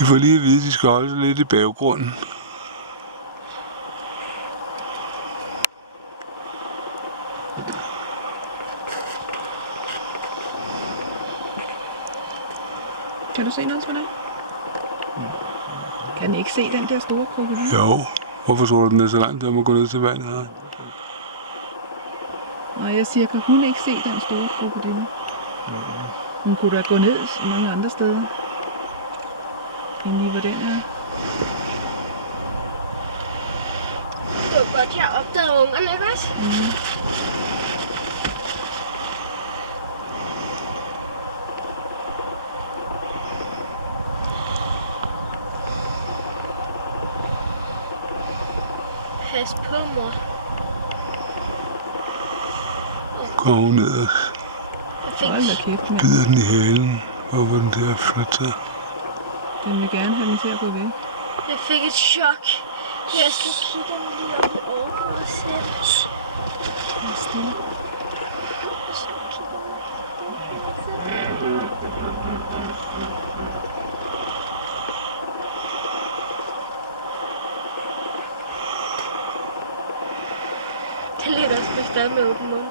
De får lige at vide, at de skal holde sig lidt i baggrunden. Kan du se noget, Svend? Kan den ikke se den der store krokodille? Jo. Hvorfor tror du, den er så langt, der må gå ned til vandet her? Nej, jeg siger, kan hun ikke se den store krokodille? Hun kunne da gå ned så mange andre steder, end lige hvor den er. Det var godt, jeg opdagede ungerne, ikke også? Mm. Pas på, mor. Går hun ned og Hold da kæft, mand. bider den i halen. Hvorfor den der flytter? Den vil gerne have den til at gå væk. Jeg fik et chok. Jeg skal kigge lige op i øjet og se. Den er stille. Det er lidt også, hvis der er med åben mund.